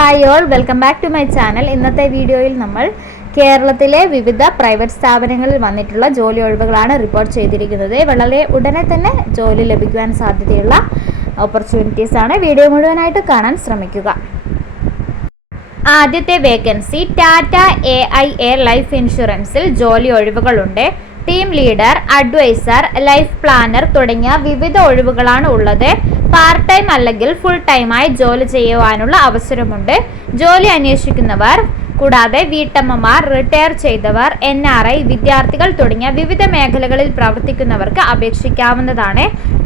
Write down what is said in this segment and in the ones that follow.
Hi all, welcome back to my channel. ഇന്നത്തെ വീഡിയോയിൽ നമ്മൾ കേരളത്തിലെ വിവിധ പ്രൈവറ്റ് സ്ഥാപനങ്ങളിൽ വന്നിട്ടുള്ള ജോലി ഒഴിവുകളാണ് റിപ്പോർട്ട് ചെയ്തിരിക്കുന്നത്. വളരെ ഉടനെ തന്നെ ജോലി ലഭിക്കുവാൻ സാധ്യതയുള്ള ഓപ്പർച്യൂണിറ്റീസ് ആണ്. വീഡിയോ മുഴുവനായിട്ട് കാണാൻ ശ്രമിക്കുക. ആദ്യത്തെ വേക്കൻസി ടാറ്റ AIA ലൈഫ് ഇൻഷുറൻസിൽ ജോലി ഒഴിവുകളുണ്ട്. Team leader, advisor, life planner തുടങ്ങിയ വിവിധ ഒഴിവുകളാണ് ഉള്ളത്. പാർട്ട് ടൈം അല്ലെങ്കിൽ ഫുൾ ടൈമായി ജോലി ചെയ്യുവാനുള്ള അവസരമുണ്ട്. ജോലി അന്വേഷിക്കുന്നവർ കൂടാതെ വീട്ടമ്മമാർ, റിട്ടയർ ചെയ്തവർ, NRI, വിദ്യാർത്ഥികൾ തുടങ്ങിയ വിവിധ മേഖലകളിൽ പ്രവർത്തിക്കുന്നവർക്ക് അപേക്ഷിക്കാവുന്നതാണ്.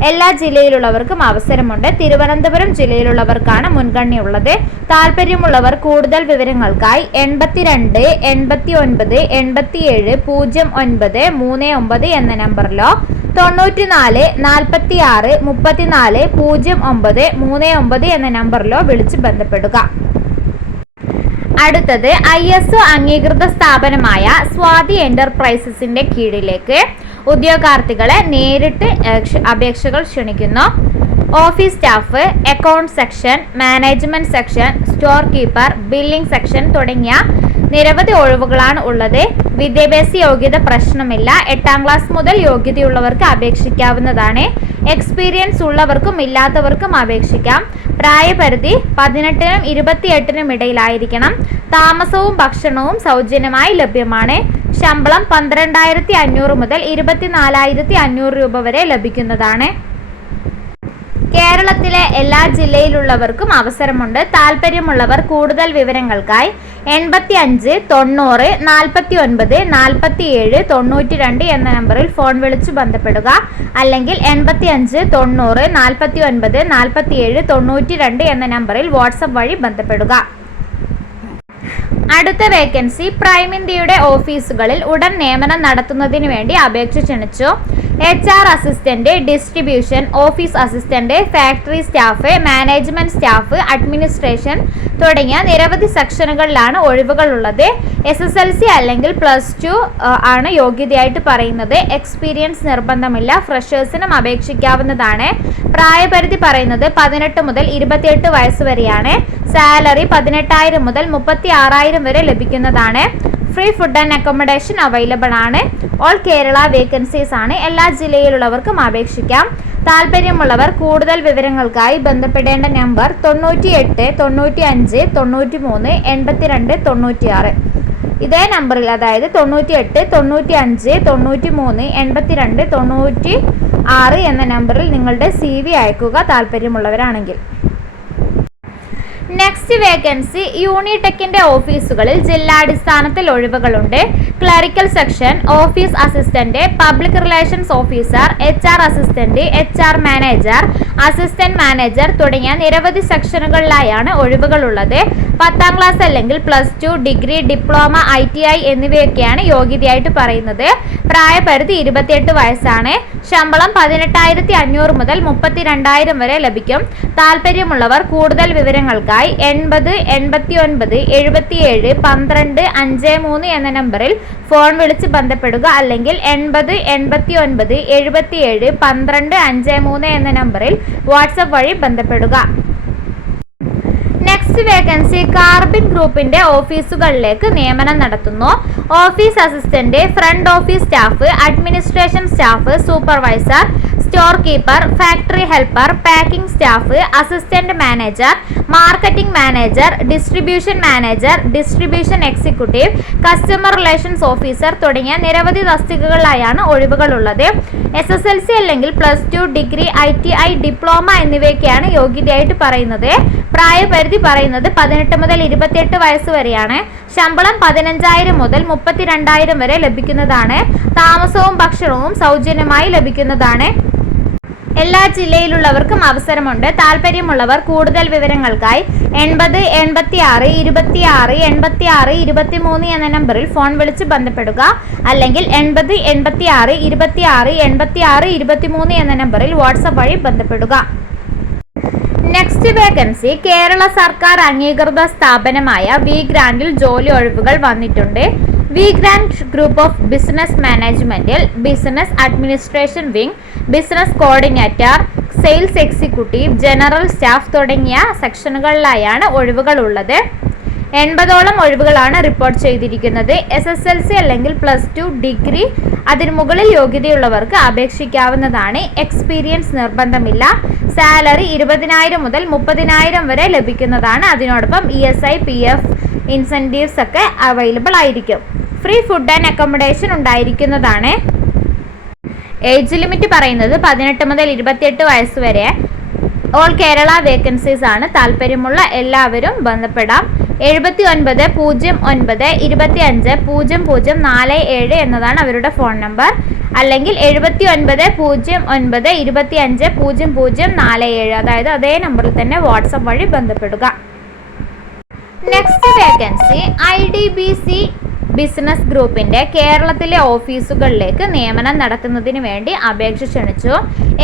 എല്ലാ ജില്ലയിലുള്ളവർക്കും അവസരമുണ്ട്. തിരുവനന്തപുരം ജില്ലയിലുള്ളവർക്കാണ് മുൻഗണനയുള്ളത്. താല്പര്യമുള്ളവർ കൂടുതൽ വിവരങ്ങൾക്കായി 82 89 87 09 39 എന്ന നമ്പറിലോ 94 46 34 09 39 എന്ന നമ്പറിലോ വിളിച്ച് ബന്ധപ്പെടുക. അടുത്തത് ISO അംഗീകൃത സ്ഥാപനമായ സ്വാതി എന്റർപ്രൈസസിന്റെ കീഴിലേക്ക് ഉദ്യോഗാർത്ഥികളെ നേരിട്ട് അപേക്ഷകൾ ക്ഷണിക്കുന്നു. Office staff, account section, management section, store keeper, billing section തുടങ്ങിയ നിരവധി ഒഴിവുകളാണ് ഉള്ളത്. വിദ്യാഭ്യാസ യോഗ്യത പ്രശ്നമില്ല. 8ാം ക്ലാസ് മുതൽ യോഗ്യതയുള്ളവർക്ക് അപേക്ഷിക്കാവുന്നതാണ്. എക്സ്പീരിയൻസ് ഉള്ളവർക്കും ഇല്ലാത്തവർക്കും അപേക്ഷിക്കാം. പ്രായപരിധി 18നും 28നും ഇടയിലായിരിക്കണം. താമസവും ഭക്ഷണവും സൗജന്യമായി ലഭ്യമാണ്. ശമ്പളം 12,500 മുതൽ 24,500 രൂപ വരെ ലഭിക്കുന്നതാണ്. കേരളത്തിലെ എല്ലാ ജില്ലയിലുള്ളവർക്കും അവസരമുണ്ട്. താല്പര്യമുള്ളവർ കൂടുതൽ വിവരങ്ങൾക്കായി 85 90 49 47 92 എന്ന നമ്പറിൽ ഫോൺ വിളിച്ചു ബന്ധപ്പെടുക. അല്ലെങ്കിൽ 85 90 49 47 92 എന്ന നമ്പറിൽ വാട്സപ്പ് വഴി ബന്ധപ്പെടുക. അടുത്ത വേക്കൻസി പ്രൈം ഇന്ത്യയുടെ ഓഫീസുകളിൽ ഉടൻ നിയമനം നടത്തുന്നതിന് വേണ്ടി അപേക്ഷ ക്ഷണിച്ചു. HR assistant, distribution, office assistant, factory staff, management staff, administration തുടങ്ങിയ നിരവധി സെക്ഷനുകളിലാണ് ഒഴിവുകൾ ഉള്ളത്. SSLC അല്ലെങ്കിൽ +2 ആണ് യോഗ്യതയായിട്ട് പറയുന്നത്. എക്സ്പീരിയൻസ് നിർബന്ധമില്ല. ഫ്രഷേഴ്സിനും അപേക്ഷിക്കാവുന്നതാണ്. പ്രായപരിധി പറയുന്നത് 18 മുതൽ 28 വയസ്സ് വരെയാണ്. സാലറി 18,000 മുതൽ 36,000 വരെ ലഭിക്കുന്നതാണ്. Free food and accommodation available ആണ്. ഓൾ കേരള വേക്കൻസീസ് ആണ്. എല്ലാ ജില്ലയിലുള്ളവർക്കും അപേക്ഷിക്കാം. താല്പര്യമുള്ളവർ കൂടുതൽ വിവരങ്ങൾക്കായി ബന്ധപ്പെടേണ്ട നമ്പർ 98 95 93 82 96. ഇതേ നമ്പറിൽ, അതായത് 98 95 93 82 96 എന്ന നമ്പറിൽ നിങ്ങളുടെ CV അയക്കുക, താല്പര്യമുള്ളവരാണെങ്കിൽ. നെക്സ്റ്റ് വേക്കൻസി യൂണിടെക്കിന്റെ ഓഫീസുകളിൽ ജില്ലാടിസ്ഥാനത്തിൽ ഒഴിവുകളുണ്ട്. Clerical section, office assistant, public relations officer, HR assistant, HR manager, assistant manager തുടങ്ങിയ നിരവധി സെക്ഷനുകളിലായാണ് ഒഴിവുകളുള്ളത്. 10ാം ക്ലാസ് അല്ലെങ്കിൽ +2, ഡിഗ്രി, ഡിപ്ലോമ, ITI എന്നിവയൊക്കെയാണ് യോഗ്യതയായിട്ട് പറയുന്നത്. പ്രായപരിധി 28 വയസ്സാണ്. ശമ്പളം 18,500 മുതൽ 32,000 വരെ ലഭിക്കും. താല്പര്യമുള്ളവർ കൂടുതൽ വിവരങ്ങൾക്കായി 80 89 77 12 53 എന്ന നമ്പറിൽ ഫോൺ വിളിച്ച് ബന്ധപ്പെടുക. അല്ലെങ്കിൽ 80 89 77 12 53 എന്ന നമ്പറിൽ വാട്സപ്പ് വഴി ബന്ധപ്പെടുക. നെക്സ്റ്റ് വേക്കൻസി കാർബിൻ ഗ്രൂപ്പിന്റെ ഓഫീസുകളിലേക്ക് നിയമനം നടത്തുന്നു. Office assistant, front office staff, administration staff, supervisor, store keeper, factory helper, packing staff, assistant manager, marketing manager, distribution manager, distribution executive, customer relations officer തുടങ്ങിയ നിരവധി തസ്തികകളിലായാണ് ഒഴിവുകളുള്ളത്. SSLC അല്ലെങ്കിൽ +2, ഡിഗ്രി, ITI, ഡിപ്ലോമ എന്നിവയൊക്കെയാണ് യോഗ്യതയായിട്ട് പറയുന്നത്. പ്രായപരിധി പറയുന്നത് 18 മുതൽ 28 വയസ്സ് വരെയാണ്. ശമ്പളം 15,000 മുതൽ 32,000 വരെ ലഭിക്കുന്നതാണ്. താമസവും ഭക്ഷണവും സൗജന്യമായി ലഭിക്കുന്നതാണ്. എല്ലാ ജില്ലയിലുള്ളവർക്കും അവസരമുണ്ട്. താല്പര്യമുള്ളവർ കൂടുതൽ വിവരങ്ങൾക്കായി 80 86 26 86 23 എന്ന നമ്പറിൽ ഫോൺ വിളിച്ച് ബന്ധപ്പെടുക. അല്ലെങ്കിൽ 80 86 26 86 23 എന്ന നമ്പറിൽ വാട്സപ്പ് വഴി ബന്ധപ്പെടുക. നെക്സ്റ്റ് വേക്കൻസി കേരള സർക്കാർ അംഗീകൃത സ്ഥാപനമായ V-Grantൽ ജോലി ഒഴിവുകൾ വന്നിട്ടുണ്ട്. V-Grant ഗ്രൂപ്പ് ഓഫ് ബിസിനസ് മാനേജ്മെന്റിൽ business administration wing, business coordinator, sales executive, general staff തുടങ്ങിയ സെക്ഷനുകളിലായാണ് ഒഴിവുകളുള്ളത്. 80ഓളം ഒഴിവുകളാണ് റിപ്പോർട്ട് ചെയ്തിരിക്കുന്നത്. SSLC അല്ലെങ്കിൽ +2 ഡിഗ്രി അതിന് മുകളിൽ യോഗ്യതയുള്ളവർക്ക് അപേക്ഷിക്കാവുന്നതാണ്. എക്സ്പീരിയൻസ് നിർബന്ധമില്ല. സാലറി 20,000 മുതൽ 30,000 വരെ ലഭിക്കുന്നതാണ്. അതിനോടൊപ്പം ESI, PF ഇൻസെൻറ്റീവ്സ് ഒക്കെ അവൈലബിൾ ആയിരിക്കും. ഫ്രീ ഫുഡ് ആൻഡ് അക്കോമഡേഷൻ ഉണ്ടായിരിക്കുന്നതാണ്. ഏജ് ലിമിറ്റ് പറയുന്നത് 18 മുതൽ 28 വയസ്സ് വരെ. ഓൾ കേരള വേക്കൻസീസ് ആണ്. താല്പര്യമുള്ള എല്ലാവരും ബന്ധപ്പെടാം. 7909250047 എന്നതാണ് അവരുടെ ഫോൺ നമ്പർ. അല്ലെങ്കിൽ 7909250047, അതായത് അതേ നമ്പറിൽ തന്നെ വാട്സപ്പ് വഴി ബന്ധപ്പെടുക. നെക്സ്റ്റ് വേക്കൻസി IDBC ബിസിനസ് ഗ്രൂപ്പിന്റെ കേരളത്തിലെ ഓഫീസുകളിലേക്ക് നിയമനം നടത്തുന്നതിന് വേണ്ടി അപേക്ഷ ക്ഷണിച്ചു.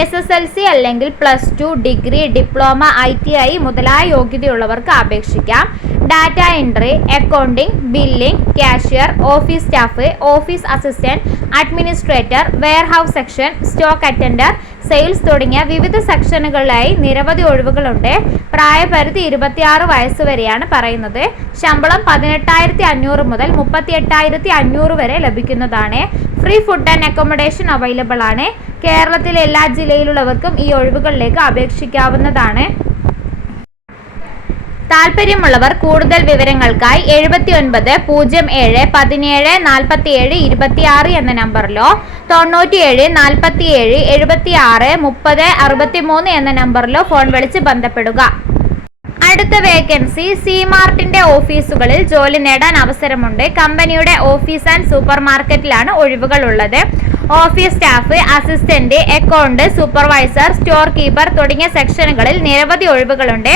SSLC അല്ലെങ്കിൽ +2 ഡിഗ്രി, ഡിപ്ലോമ, ITI മുതലായ യോഗ്യതയുള്ളവർക്ക് അപേക്ഷിക്കാം. Data entry, accounting, billing, cashier, office staff, office assistant, administrator, warehouse section, stock attender, sales തുടങ്ങിയ വിവിധ സെക്ഷനുകളിലായി നിരവധി ഒഴിവുകളുണ്ട്. പ്രായപരിധി 26 വയസ്സ് വരെയാണ് പറയുന്നത്. ശമ്പളം 18,500 മുതൽ 38,500 വരെ ലഭിക്കുന്നതാണ്. Free food and accommodation available ആണ്. കേരളത്തിലെ എല്ലാ ജില്ലയിലുള്ളവർക്കും ഈ ഒഴിവുകളിലേക്ക് അപേക്ഷിക്കാവുന്നതാണ്. താല്പര്യമുള്ളവർ കൂടുതൽ വിവരങ്ങൾക്കായി 7907174726 എന്ന നമ്പറിലോ 9747763063 എന്ന നമ്പറിലോ ഫോൺ വിളിച്ച് ബന്ധപ്പെടുക. അടുത്ത വേക്കൻസി സി-മാർട്ടിന്റെ ഓഫീസുകളിൽ ജോലി നേടാൻ അവസരമുണ്ട്. കമ്പനിയുടെ ഓഫീസ് ആൻഡ് സൂപ്പർ മാർക്കറ്റിലാണ് ഒഴിവുകൾ ഉള്ളത്. Office staff, assistant, account, supervisor, store keeper തുടങ്ങിയ സെക്ഷനുകളിൽ നിരവധി ഒഴിവുകളുണ്ട്.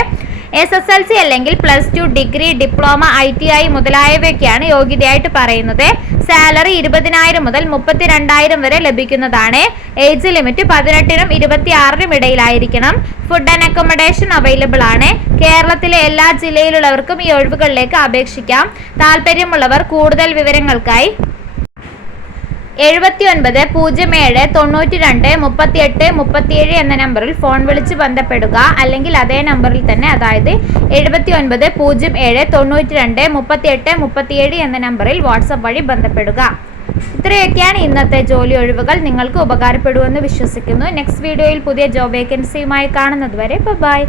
SSLC അല്ലെങ്കിൽ +2 ഡിഗ്രി, ഡിപ്ലോമ, ITI മുതലായവയൊക്കെയാണ് യോഗ്യതയായിട്ട് പറയുന്നത്. സാലറി 20,000 മുതൽ 32,000 വരെ ലഭിക്കുന്നതാണ്. ഏജ് ലിമിറ്റ് 18നും 26നും ഇടയിലായിരിക്കണം. ഫുഡ് ആൻഡ് അക്കോമഡേഷൻ അവൈലബിൾ ആണ്. കേരളത്തിലെ എല്ലാ ജില്ലയിലുള്ളവർക്കും ഈ ഒഴിവുകളിലേക്ക് അപേക്ഷിക്കാം. താല്പര്യമുള്ളവർ കൂടുതൽ വിവരങ്ങൾക്കായി 7907923837 എന്ന നമ്പറിൽ ഫോൺ വിളിച്ച് ബന്ധപ്പെടുക. അല്ലെങ്കിൽ അതേ നമ്പറിൽ തന്നെ, അതായത് 7907923837 എന്ന നമ്പറിൽ വാട്സപ്പ് വഴി ബന്ധപ്പെടുക. ഇത്രയൊക്കെയാണ് ഇന്നത്തെ ജോലി ഒഴിവുകൾ. നിങ്ങൾക്ക് ഉപകാരപ്പെടുമെന്ന് വിശ്വസിക്കുന്നു. നെക്സ്റ്റ് വീഡിയോയിൽ പുതിയ ജോബ് വേക്കൻസിയുമായി കാണുന്നത് വരെ ബൈ.